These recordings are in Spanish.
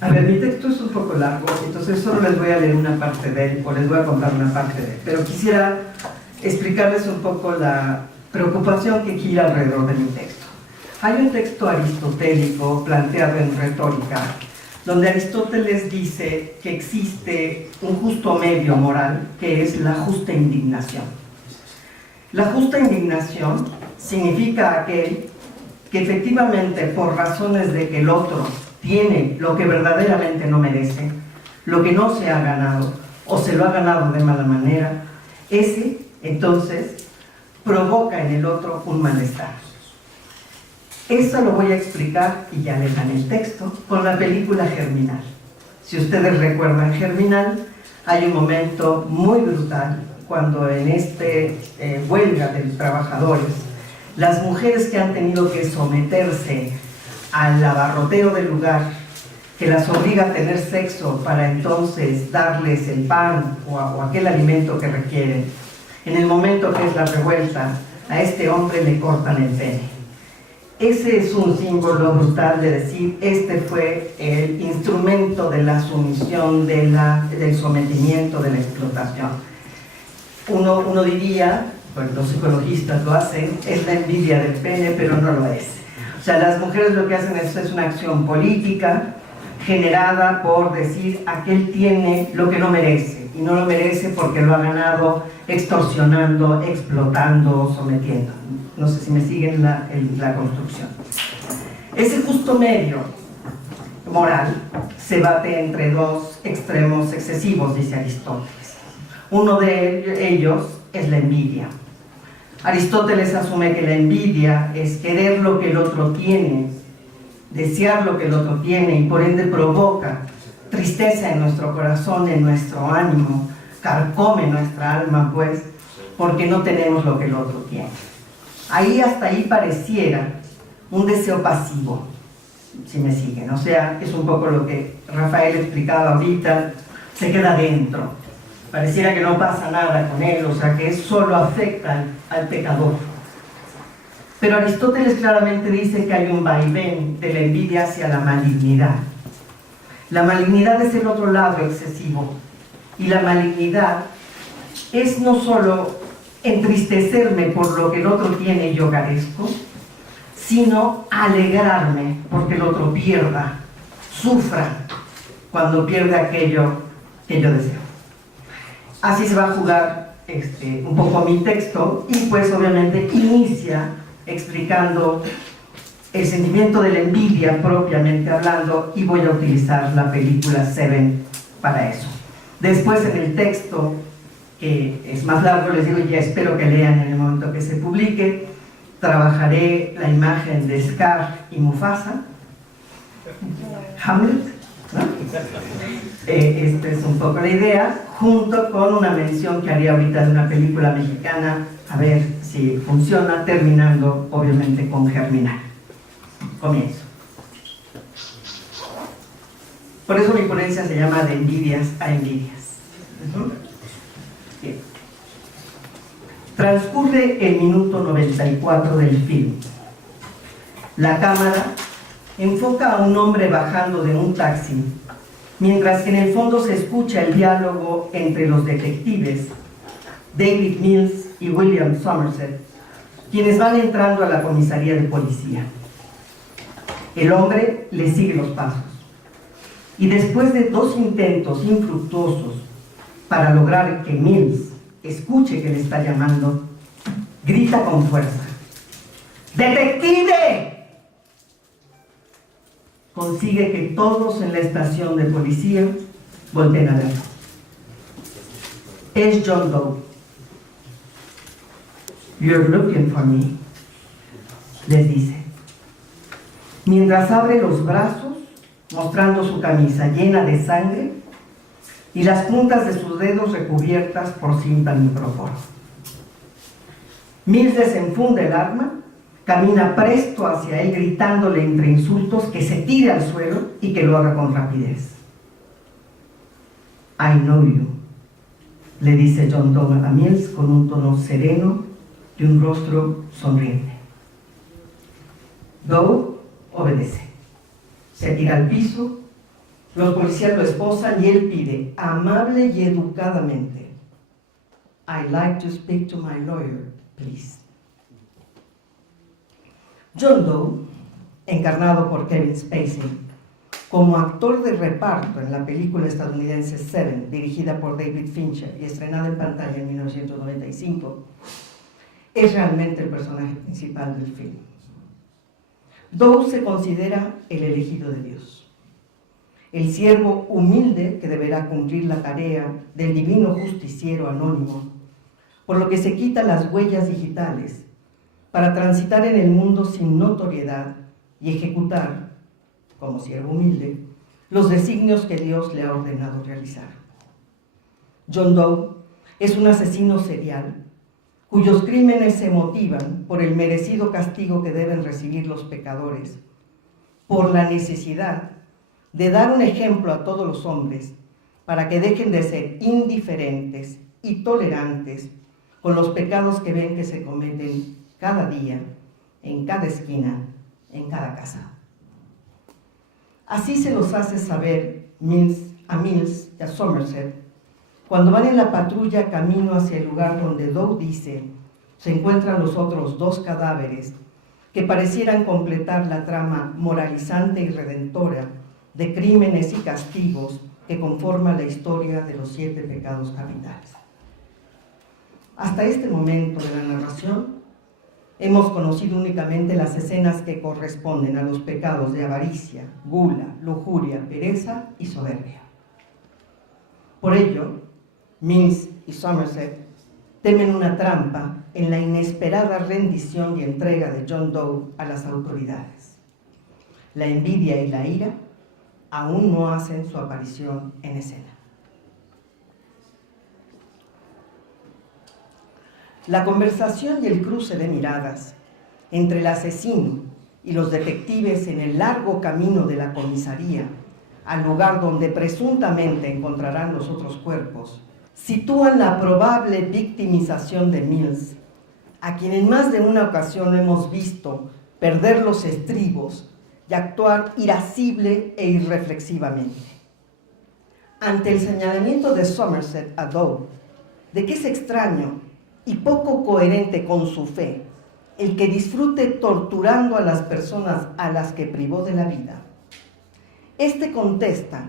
A ver, mi texto es un poco largo, entonces solo les voy a leer una parte de él, o les voy a contar una parte de él, pero quisiera explicarles un poco la preocupación que gira alrededor de mi texto. Hay un texto aristotélico planteado en Retórica, donde Aristóteles dice que existe un justo medio moral, que es la justa indignación. La justa indignación significa aquel que efectivamente, por razones de que el otro tiene lo que verdaderamente no merece, lo que no se ha ganado o se lo ha ganado de mala manera, ese entonces provoca en el otro un malestar. Eso lo voy a explicar, y ya les dan el texto, con la película Germinal. Si ustedes recuerdan Germinal, hay un momento muy brutal cuando en huelga de los trabajadores, las mujeres que han tenido que someterse al abarroteo del lugar, que las obliga a tener sexo para entonces darles el pan o aquel alimento que requieren, en el momento que es la revuelta, a este hombre le cortan el pene. Ese es un símbolo brutal de decir, este fue el instrumento de la sumisión, del sometimiento, de la explotación. Uno diría, pues los psicologistas lo hacen, es la envidia del pene, pero no lo es. O sea, las mujeres lo que hacen es una acción política generada por decir, aquel tiene lo que no merece, y no lo merece porque lo ha ganado extorsionando, explotando, sometiendo. No sé si me siguen la construcción. Ese justo medio moral se bate entre dos extremos excesivos, dice Aristóteles. Uno de ellos es la envidia. Aristóteles asume que la envidia es querer lo que el otro tiene, desear lo que el otro tiene, y por ende provoca tristeza en nuestro corazón, en nuestro ánimo, carcome nuestra alma, pues, porque no tenemos lo que el otro tiene. Hasta ahí pareciera un deseo pasivo, si me siguen. O sea, es un poco lo que Rafael explicaba ahorita, se queda dentro. Pareciera que no pasa nada con él, o sea, que solo afecta al pecador. Pero Aristóteles claramente dice que hay un vaivén de la envidia hacia la malignidad. La malignidad es el otro lado excesivo. Y la malignidad es no solo entristecerme por lo que el otro tiene y yo carezco, sino alegrarme porque el otro pierda, sufra cuando pierde aquello que yo deseo. Así se va a jugar un poco mi texto, y pues obviamente inicia explicando el sentimiento de la envidia propiamente hablando, y voy a utilizar la película Seven para eso. Después en el texto, que es más largo, les digo, ya espero que lean en el momento que se publique, trabajaré la imagen de Scar y Mufasa, Hamlet, ¿no? Esta es un poco la idea, junto con una mención que haría ahorita de una película mexicana, a ver si funciona, terminando obviamente con Germinal. Comienzo. Por eso mi ponencia se llama De envidias a envidias. Bien. Transcurre el minuto 94 del film. La cámara enfoca a un hombre bajando de un taxi, mientras que en el fondo se escucha el diálogo entre los detectives David Mills y William Somerset, quienes van entrando a la comisaría de policía. El hombre le sigue los pasos, y después de 2 intentos infructuosos para lograr que Mills escuche que le está llamando, grita con fuerza: ¡Detective! Consigue que todos en la estación de policía volteen a verlo. Es John Doe. "You're looking for me", les dice, mientras abre los brazos, mostrando su camisa llena de sangre y las puntas de sus dedos recubiertas por cinta micrófono. Mills desenfunda el arma, camina presto hacia él gritándole entre insultos que se tire al suelo y que lo haga con rapidez. "I know you", le dice John Doe a Mills con un tono sereno y un rostro sonriente. Doe obedece, se tira al piso Los policías lo esposan y él pide, amable y educadamente, I'd like to speak to my lawyer, please. John Doe, encarnado por Kevin Spacey, como actor de reparto en la película estadounidense Seven, dirigida por David Fincher y estrenada en pantalla en 1995, es realmente el personaje principal del film. Doe se considera el elegido de Dios, el siervo humilde que deberá cumplir la tarea del divino justiciero anónimo, por lo que se quita las huellas digitales para transitar en el mundo sin notoriedad y ejecutar, como siervo humilde, los designios que Dios le ha ordenado realizar. John Doe es un asesino serial cuyos crímenes se motivan por el merecido castigo que deben recibir los pecadores, por la necesidad de dar un ejemplo a todos los hombres para que dejen de ser indiferentes y tolerantes con los pecados que ven que se cometen cada día, en cada esquina, en cada casa. Así se los hace saber a Mills y a Somerset cuando van en la patrulla camino hacia el lugar donde Doe dice se encuentran los otros 2 cadáveres que parecieran completar la trama moralizante y redentora de crímenes y castigos que conforma la historia de los 7 pecados capitales. Hasta este momento de la narración, hemos conocido únicamente las escenas que corresponden a los pecados de avaricia, gula, lujuria, pereza y soberbia. Por ello, Mills y Somerset temen una trampa en la inesperada rendición y entrega de John Doe a las autoridades. La envidia y la ira aún no hacen su aparición en escena. La conversación y el cruce de miradas entre el asesino y los detectives en el largo camino de la comisaría al lugar donde presuntamente encontrarán los otros cuerpos sitúan la probable victimización de Mills, a quien en más de una ocasión hemos visto perder los estribos y actuar irascible e irreflexivamente. Ante el señalamiento de Somerset a Doe de que es extraño y poco coherente con su fe el que disfrute torturando a las personas a las que privó de la vida, este contesta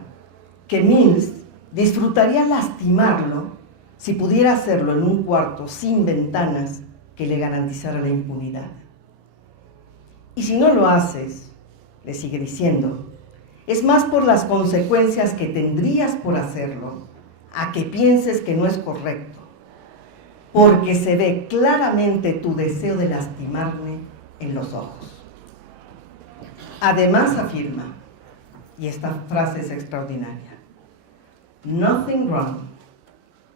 que Mills disfrutaría lastimarlo si pudiera hacerlo en un cuarto sin ventanas que le garantizara la impunidad. Y si no lo haces, le sigue diciendo, es más por las consecuencias que tendrías por hacerlo a que pienses que no es correcto, porque se ve claramente tu deseo de lastimarme en los ojos. Además afirma, y esta frase es extraordinaria, nothing wrong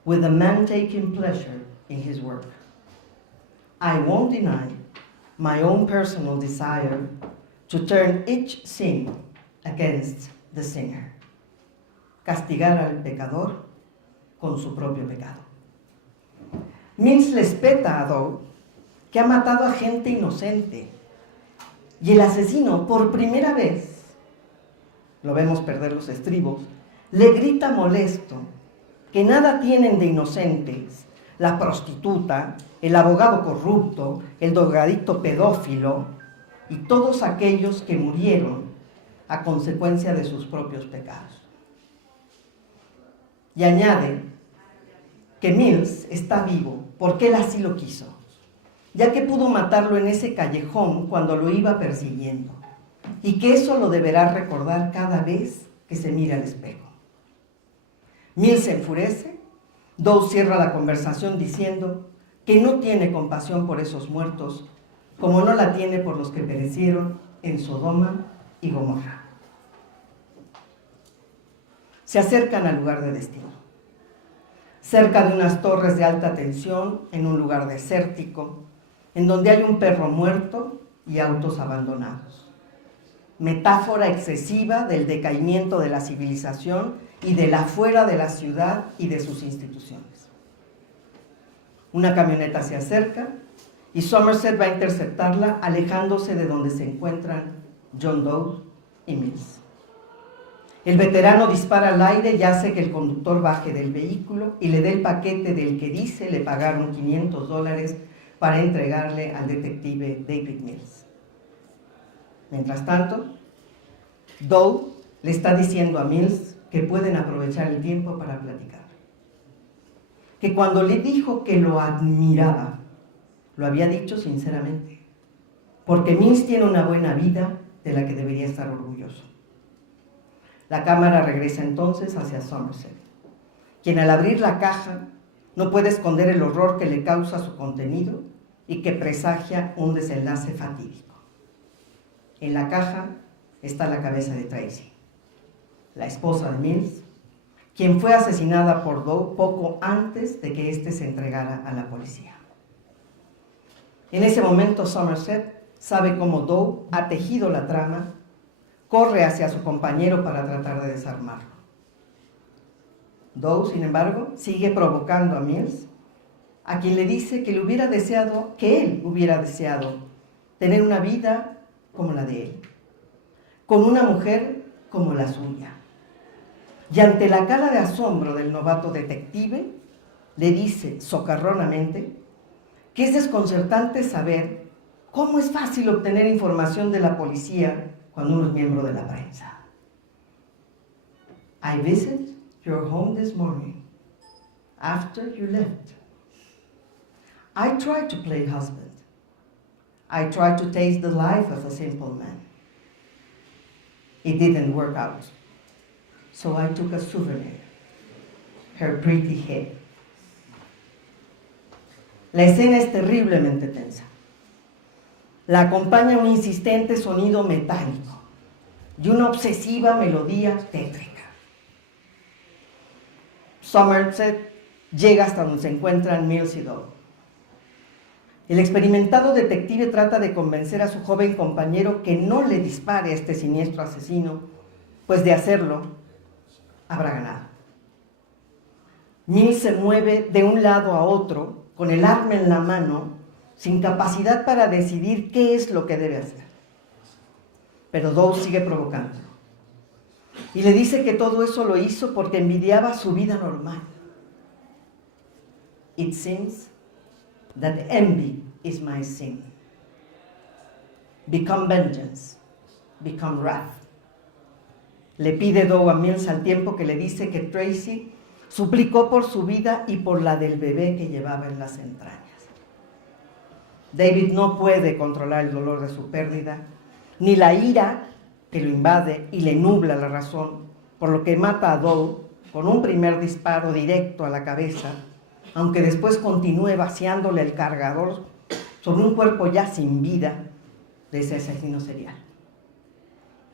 with a man taking pleasure in his work. I won't deny my own personal desire to turn each sin against the sinner. Castigar al pecador con su propio pecado. Mills le espeta a Doe que ha matado a gente inocente y el asesino, por primera vez, lo vemos perder los estribos, le grita molesto que nada tienen de inocentes la prostituta, el abogado corrupto, el drogadicto pedófilo y todos aquellos que murieron a consecuencia de sus propios pecados. Y añade que Mills está vivo porque él así lo quiso, ya que pudo matarlo en ese callejón cuando lo iba persiguiendo, y que eso lo deberá recordar cada vez que se mire al espejo. Mills se enfurece, Doe cierra la conversación diciendo que no tiene compasión por esos muertos, como no la tiene por los que perecieron en Sodoma y Gomorra. Se acercan al lugar de destino, cerca de unas torres de alta tensión, en un lugar desértico, en donde hay un perro muerto y autos abandonados. Metáfora excesiva del decaimiento de la civilización y del afuera de la ciudad y de sus instituciones. Una camioneta se acerca y Somerset va a interceptarla alejándose de donde se encuentran John Doe y Mills. El veterano dispara al aire y hace que el conductor baje del vehículo y le dé el paquete del que dice le pagaron $500 para entregarle al detective David Mills. Mientras tanto, Doe le está diciendo a Mills que pueden aprovechar el tiempo para platicar. Que cuando le dijo que lo admiraba, lo había dicho sinceramente, porque Mills tiene una buena vida de la que debería estar orgulloso. La cámara regresa entonces hacia Somerset, quien al abrir la caja no puede esconder el horror que le causa su contenido y que presagia un desenlace fatídico. En la caja está la cabeza de Tracy, la esposa de Mills, quien fue asesinada por Doe poco antes de que éste se entregara a la policía. En ese momento Somerset sabe cómo Doe ha tejido la trama, corre hacia su compañero para tratar de desarmarlo. Doe, sin embargo, sigue provocando a Mills, a quien le dice que él hubiera deseado tener una vida como la de él, con una mujer como la suya. Y ante la cara de asombro del novato detective, le dice socarronamente que es desconcertante saber cómo es fácil obtener información de la policía cuando uno es miembro de la prensa. I visited your home this morning after you left. I tried to play husband. I tried to taste the life of a simple man. It didn't work out. So I took a souvenir, her pretty head. La escena es terriblemente tensa. La acompaña un insistente sonido metálico y una obsesiva melodía tétrica. Somerset llega hasta donde se encuentran Mills y Doe. El experimentado detective trata de convencer a su joven compañero que no le dispare a este siniestro asesino, pues de hacerlo, habrá ganado. Mills se mueve de un lado a otro con el arma en la mano, sin capacidad para decidir qué es lo que debe hacer. Pero Doe sigue provocando y le dice que todo eso lo hizo porque envidiaba su vida normal. It seems that envy is my sin. Become vengeance, become wrath. Le pide Doe a Mills al tiempo que le dice que Tracy suplicó por su vida y por la del bebé que llevaba en las entrañas. David no puede controlar el dolor de su pérdida, ni la ira que lo invade y le nubla la razón, por lo que mata a Doe con un primer disparo directo a la cabeza, aunque después continúe vaciándole el cargador sobre un cuerpo ya sin vida de ese asesino serial.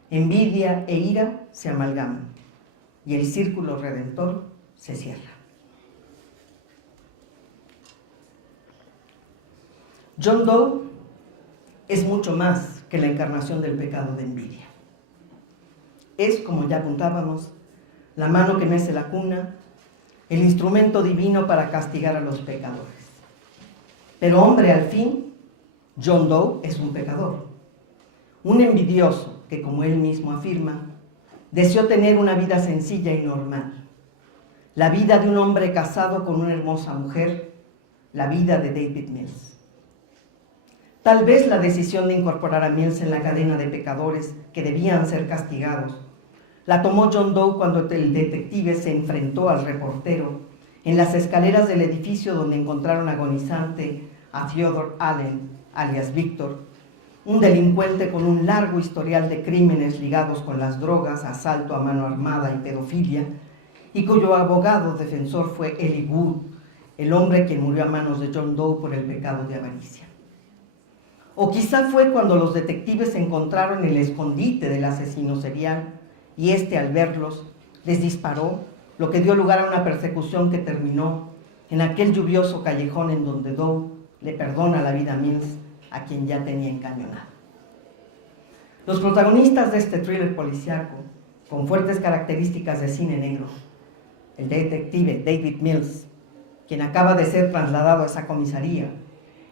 Envidia e ira se amalgaman y el círculo redentor se cierra. John Doe es mucho más que la encarnación del pecado de envidia. Es, como ya apuntábamos, la mano que mece la cuna, el instrumento divino para castigar a los pecadores. Pero hombre, al fin, John Doe es un pecador, un envidioso que, como él mismo afirma, deseó tener una vida sencilla y normal, la vida de un hombre casado con una hermosa mujer, la vida de David Mills. Tal vez la decisión de incorporar a Mills en la cadena de pecadores que debían ser castigados la tomó John Doe cuando el detective se enfrentó al reportero en las escaleras del edificio donde encontraron agonizante a Theodore Allen, alias Victor, un delincuente con un largo historial de crímenes ligados con las drogas, asalto a mano armada y pedofilia, y cuyo abogado defensor fue Eli Wood, el hombre quien murió a manos de John Doe por el pecado de avaricia. O quizá fue cuando los detectives encontraron el escondite del asesino serial y este, al verlos, les disparó, lo que dio lugar a una persecución que terminó en aquel lluvioso callejón en donde Doe le perdona la vida a Mills, a quien ya tenía encañonado. Los protagonistas de este thriller policíaco, con fuertes características de cine negro, el detective David Mills, quien acaba de ser trasladado a esa comisaría,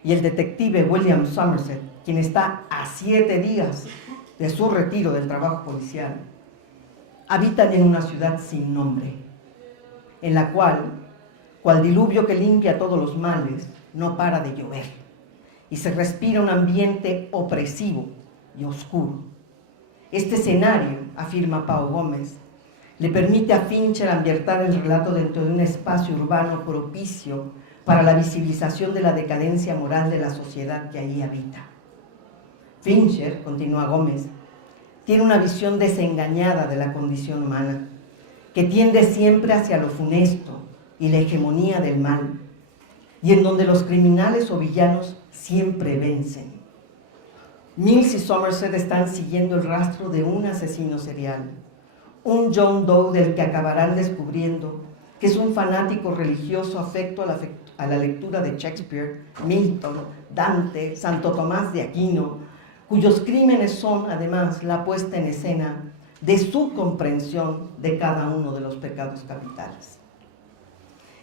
y el detective William Somerset, quien está a 7 días de su retiro del trabajo policial, habitan en una ciudad sin nombre, en la cual diluvio que limpia todos los males, no para de llover, y se respira un ambiente opresivo y oscuro. Este escenario, afirma Pau Gómez, le permite a Fincher ambientar el relato dentro de un espacio urbano propicio para la visibilización de la decadencia moral de la sociedad que allí habita. Fincher, continúa Gómez, tiene una visión desengañada de la condición humana, que tiende siempre hacia lo funesto y la hegemonía del mal, y en donde los criminales o villanos siempre vencen. Mills y Somerset están siguiendo el rastro de un asesino serial, un John Doe del que acabarán descubriendo que es un fanático religioso afecto a la lectura de Shakespeare, Milton, Dante, Santo Tomás de Aquino, cuyos crímenes son además la puesta en escena de su comprensión de cada uno de los pecados capitales.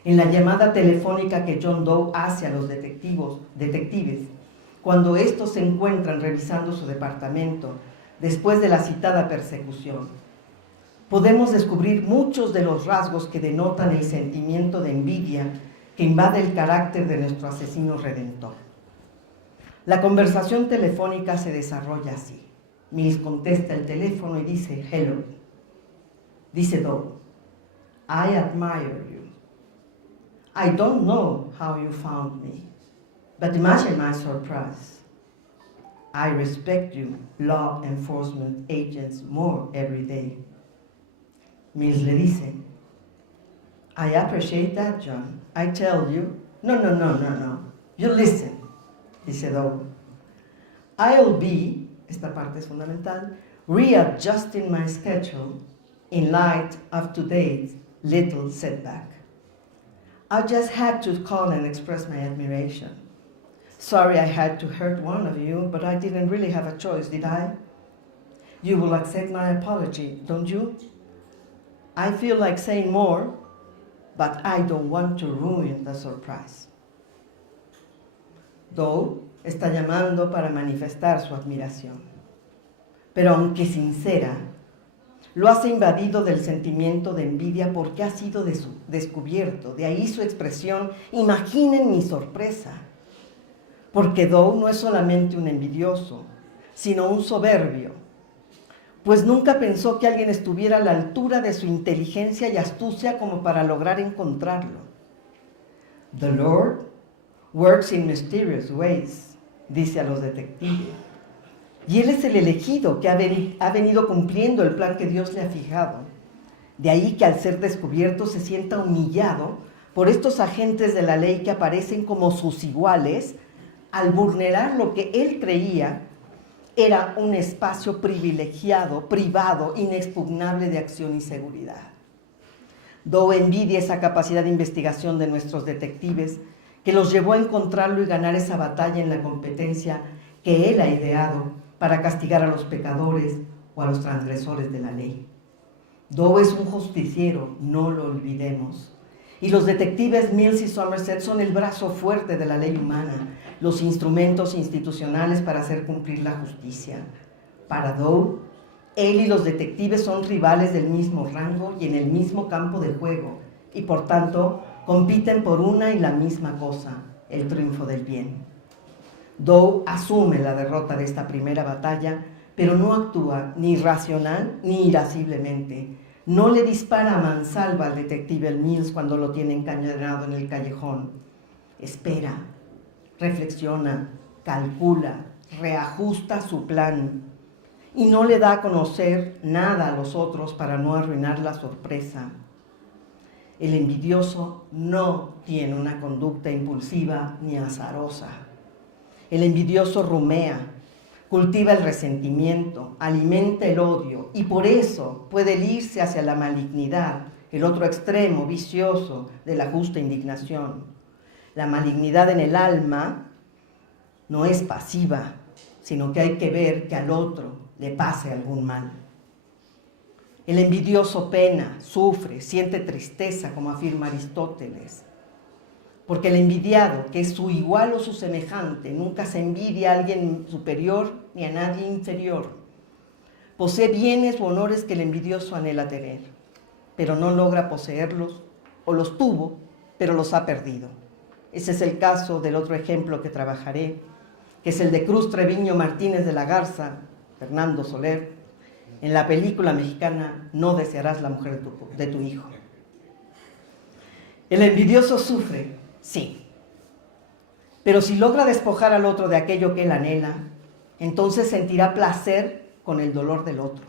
En la llamada telefónica que John Doe hace a los detectives, cuando estos se encuentran revisando su departamento después de la citada persecución, podemos descubrir muchos de los rasgos que denotan el sentimiento de envidia que invade el carácter de nuestro asesino redentor. La conversación telefónica se desarrolla así. Mills contesta el teléfono y dice, hello. Dice Doe, I admire you. I don't know how you found me, but imagine my surprise. I respect you, law enforcement agents, more every day. Mills le dice, I appreciate that, John. I tell you, no. You listen, dice Doe. I'll be, esta parte es fundamental, readjusting my schedule in light of today's little setback. I just had to call and express my admiration. Sorry I had to hurt one of you, but I didn't really have a choice, did I? You will accept my apology, don't you? I feel like saying more, but I don't want to ruin the surprise. Doe está llamando para manifestar su admiración, pero aunque sincera, lo hace invadido del sentimiento de envidia porque ha sido descubierto. De ahí su expresión, imaginen mi sorpresa. Porque Doe no es solamente un envidioso, sino un soberbio, pues nunca pensó que alguien estuviera a la altura de su inteligencia y astucia como para lograr encontrarlo. The Lord works in mysterious ways, dice a los detectives. Y él es el elegido que ha venido cumpliendo el plan que Dios le ha fijado. De ahí que al ser descubierto se sienta humillado por estos agentes de la ley que aparecen como sus iguales al vulnerar lo que él creía era un espacio privilegiado, privado, inexpugnable de acción y seguridad. Doe envidia esa capacidad de investigación de nuestros detectives que los llevó a encontrarlo y ganar esa batalla en la competencia que él ha ideado para castigar a los pecadores o a los transgresores de la ley. Doe es un justiciero, no lo olvidemos. Y los detectives Mills y Somerset son el brazo fuerte de la ley humana, los instrumentos institucionales para hacer cumplir la justicia. Para Doe, él y los detectives son rivales del mismo rango y en el mismo campo de juego, y por tanto compiten por una y la misma cosa, el triunfo del bien. Doe asume la derrota de esta primera batalla, pero no actúa ni racional ni irasciblemente. No le dispara a mansalva al detective Mills cuando lo tiene encañonado en el callejón. Espera, reflexiona, calcula, reajusta su plan y no le da a conocer nada a los otros para no arruinar la sorpresa. El envidioso no tiene una conducta impulsiva ni azarosa. El envidioso rumea, cultiva el resentimiento, alimenta el odio y por eso puede irse hacia la malignidad, el otro extremo vicioso de la justa indignación. La malignidad en el alma no es pasiva, sino que hay que ver que al otro le pase algún mal. El envidioso pena, sufre, siente tristeza, como afirma Aristóteles, porque el envidiado, que es su igual o su semejante, nunca se envidia a alguien superior ni a nadie inferior. posee bienes u honores que el envidioso anhela tener, pero no logra poseerlos, o los tuvo, pero los ha perdido. Ese es el caso del otro ejemplo que trabajaré, que es el de Cruz Treviño Martínez de la Garza, Fernando Soler, en la película mexicana No desearás la mujer de tu hijo. El envidioso sufre, sí, pero si logra despojar al otro de aquello que él anhela, entonces sentirá placer con el dolor del otro,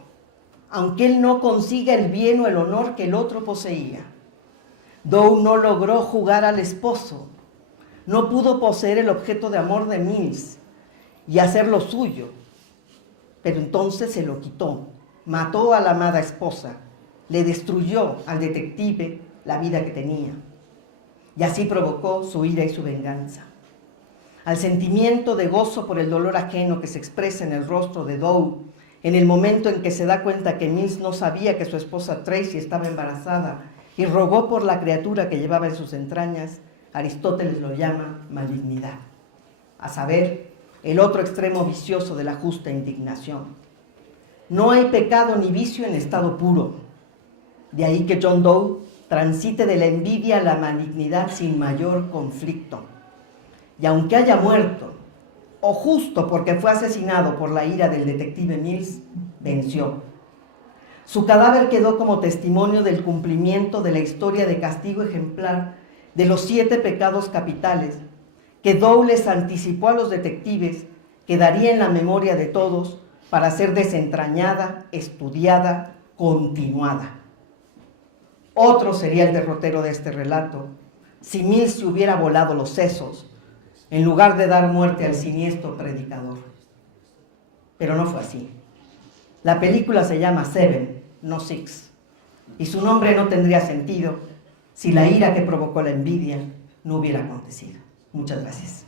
aunque él no consiga el bien o el honor que el otro poseía. Doe no logró jugar al esposo, no pudo poseer el objeto de amor de Mills y hacerlo suyo, pero entonces se lo quitó, mató a la amada esposa, le destruyó al detective la vida que tenía, y así provocó su ira y su venganza. Al sentimiento de gozo por el dolor ajeno que se expresa en el rostro de Doe en el momento en que se da cuenta que Mills no sabía que su esposa Tracy estaba embarazada y rogó por la criatura que llevaba en sus entrañas, Aristóteles lo llama malignidad, a saber, el otro extremo vicioso de la justa indignación. No hay pecado ni vicio en estado puro. De ahí que John Doe transite de la envidia a la malignidad sin mayor conflicto. Y aunque haya muerto, o justo porque fue asesinado por la ira del detective Mills, venció. Su cadáver quedó como testimonio del cumplimiento de la historia de castigo ejemplar de los 7 pecados capitales que Doe les anticipó a los detectives, quedaría en la memoria de todos para ser desentrañada, estudiada, continuada. Otro sería el derrotero de este relato, si Mills se hubiera volado los sesos, en lugar de dar muerte al siniestro predicador. Pero no fue así. La película se llama Seven, no Six, y su nombre no tendría sentido si la ira que provocó la envidia no hubiera acontecido. Muchas gracias.